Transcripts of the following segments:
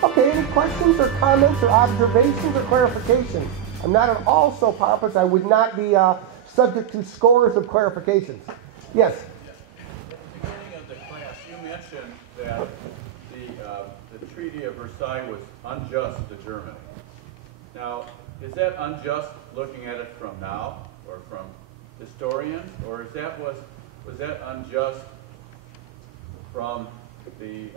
Okay, any questions or comments or observations or clarifications? I'm not at all so pompous. I would not be subject to scores of clarifications. Yes? At the beginning of the class, you mentioned that the Treaty of Versailles was unjust to Germany. Now, is that unjust looking at it from now, or from historians, or is that was that unjust from the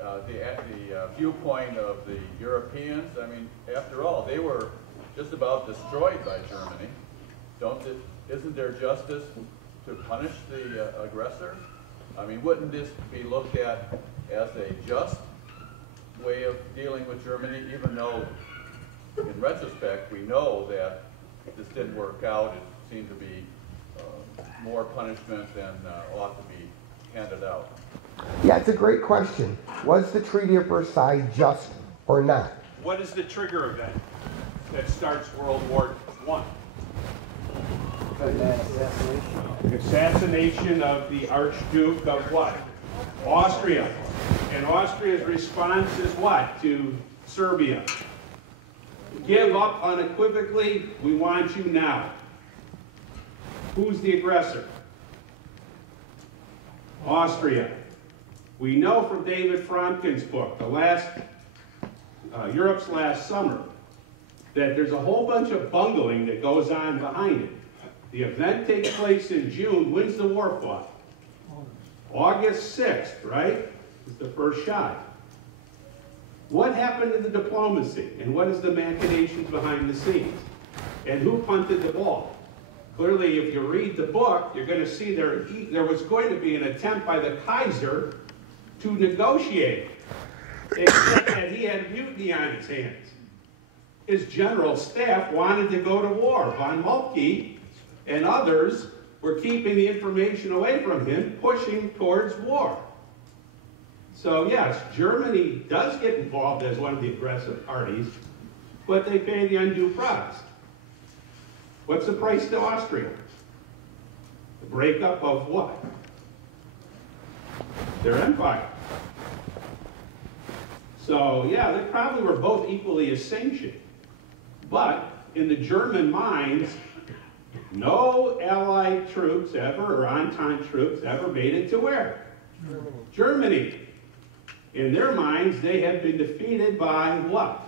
viewpoint of the Europeans? I mean, after all, they were just about destroyed by Germany. Isn't there justice to punish the aggressor? I mean, wouldn't this be looked at as a just way of dealing with Germany, even though in retrospect we know that this didn't work out? It seemed to be more punishment than ought to be handed out. Yeah, it's a great question. Was the Treaty of Versailles just or not? What is the trigger event that starts World War I? Assassination of the Archduke of what? Austria. And Austria's response is what to Serbia? Give up unequivocally, we want you now. Who's the aggressor? Austria. We know from David Fromkin's book, Europe's Last Summer, that there's a whole bunch of bungling that goes on behind it. The event takes place in June. When's the war fought? August 6th, right? It's the first shot. What happened in the diplomacy? And what is the machinations behind the scenes? And who punted the ball? Clearly, if you read the book, you're going to see there was going to be an attempt by the Kaiser to negotiate, except that he had mutiny on his hands. His general staff wanted to go to war. Von Moltke and others were keeping the information away from him, pushing towards war. So yes, Germany does get involved as one of the aggressive parties, but they pay the undue price. What's the price to Austria? The breakup of what? Their empire. So yeah, they probably were both equally as sanctioned. But in the German minds, no Allied troops ever, or Entente troops ever made it to where? Germany. In their minds, they had been defeated by what?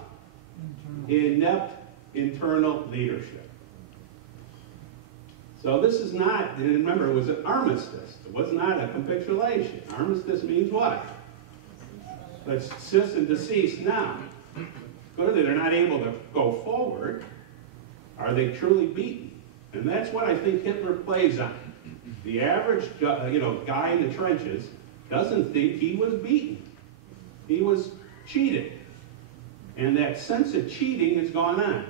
Inept internal leadership. So this is not, and remember, it was an armistice. It was not a capitulation. Armistice means what? Let's cease and desist now. Clearly, they're not able to go forward. Are they truly beaten? And that's what I think Hitler plays on. The average guy in the trenches doesn't think he was beaten. He was cheated. And that sense of cheating has gone on.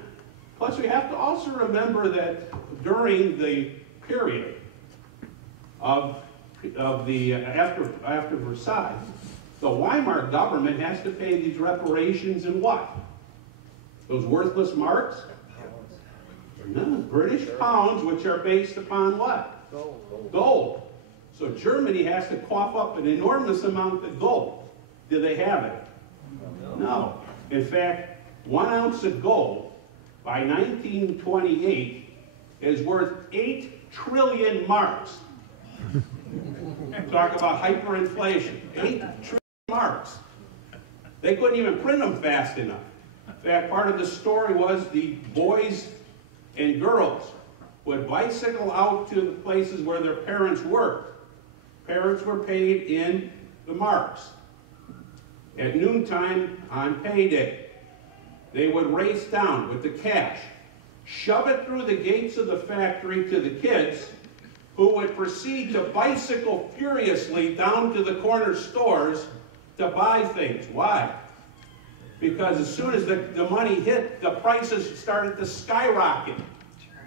Plus, we have to also remember that during the period of the after Versailles, the Weimar government has to pay these reparations in what? Those worthless marks? No, British pounds, which are based upon what? Gold. So Germany has to cough up an enormous amount of gold. Do they have it? No. In fact, 1 ounce of gold by 1928 is worth 8 trillion marks. Talk about hyperinflation. 8 trillion marks. They couldn't even print them fast enough. In fact, part of the story was the boys and girls would bicycle out to the places where their parents worked. Parents were paid in the marks. At noontime on payday, they would race down with the cash, shove it through the gates of the factory to the kids, who would proceed to bicycle furiously down to the corner stores to buy things. Why? Because as soon as the money hit, the prices started to skyrocket.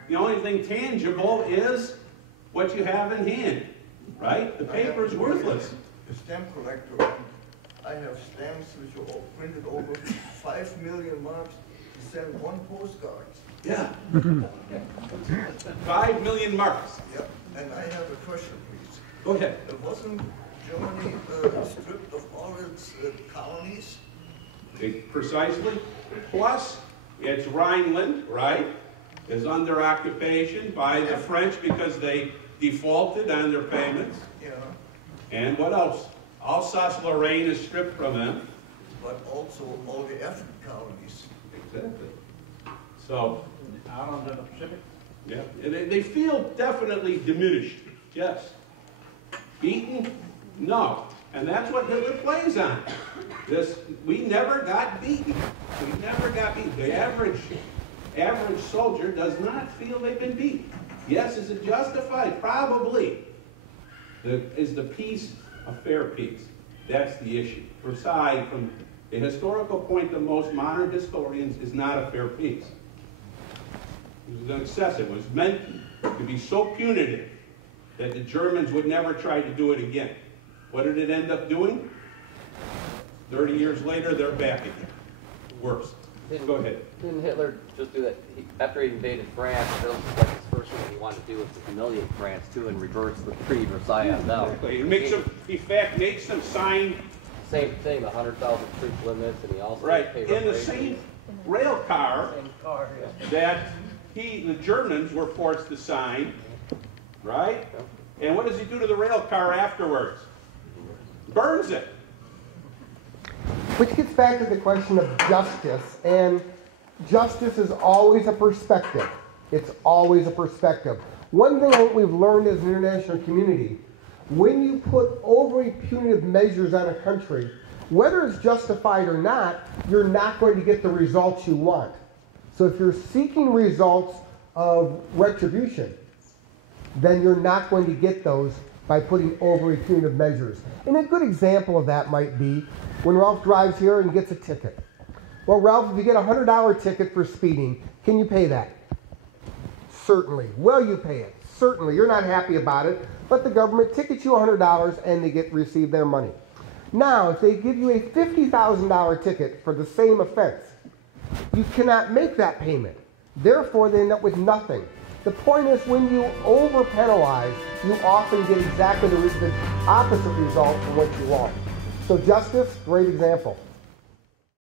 The only thing tangible is what you have in hand, right? The paper is worthless. A stamp collector. I have stamps which are printed over 5 million marks to send one postcard. Yeah. 5 million marks. Yeah, and I have a question, please. Go ahead. Wasn't Germany stripped of all its colonies Precisely. Plus, it's Rhineland, right, is under occupation by the French because they defaulted on their payments. Yeah, And what else? Alsace-Lorraine is stripped from them. but also all the African colonies. Exactly. So, Islands in the Pacific? yeah, they feel definitely diminished, yes. Beaten? No. And that's what Hitler plays on. We never got beaten. We never got beaten. The average soldier does not feel they've been beaten. Yes, is it justified? Probably. Is the peace a fair peace? That's the issue. Versailles, from the historical point of most modern historians, is not a fair peace. It was excessive. It was meant to be so punitive that the Germans would never try to do it again. What did it end up doing? 30 years later, they're back again. Worse. Go ahead. Didn't Hitler just do that? After he invaded France, that was like his first thing he wanted to do was to humiliate France too and reverse the Treaty of Versailles on them. Exactly. He makes them, in fact, makes them sign. Same thing, the 100,000 troop limits, and he also Right. paid In the reparations. same rail car Same car, yeah. that the Germans were forced to sign, right? And what does he do to the rail car afterwards? Burns it. Which gets back to the question of justice, and justice is always a perspective. It's always a perspective. One thing I think we've learned as an international community, when you put overly punitive measures on a country, whether it's justified or not, you're not going to get the results you want. So if you're seeking results of retribution, then you're not going to get those by putting overly punitive measures. And a good example of that might be when Ralph drives here and gets a ticket. Well, Ralph, if you get a $100 ticket for speeding, can you pay that? Certainly. Will you pay it? Certainly. You're not happy about it, but the government tickets you $100 and they receive their money. Now, if they give you a $50,000 ticket for the same offense, you cannot make that payment. Therefore, they end up with nothing. The point is, when you over-penalize, you often get exactly the opposite result from what you want. So justice, great example.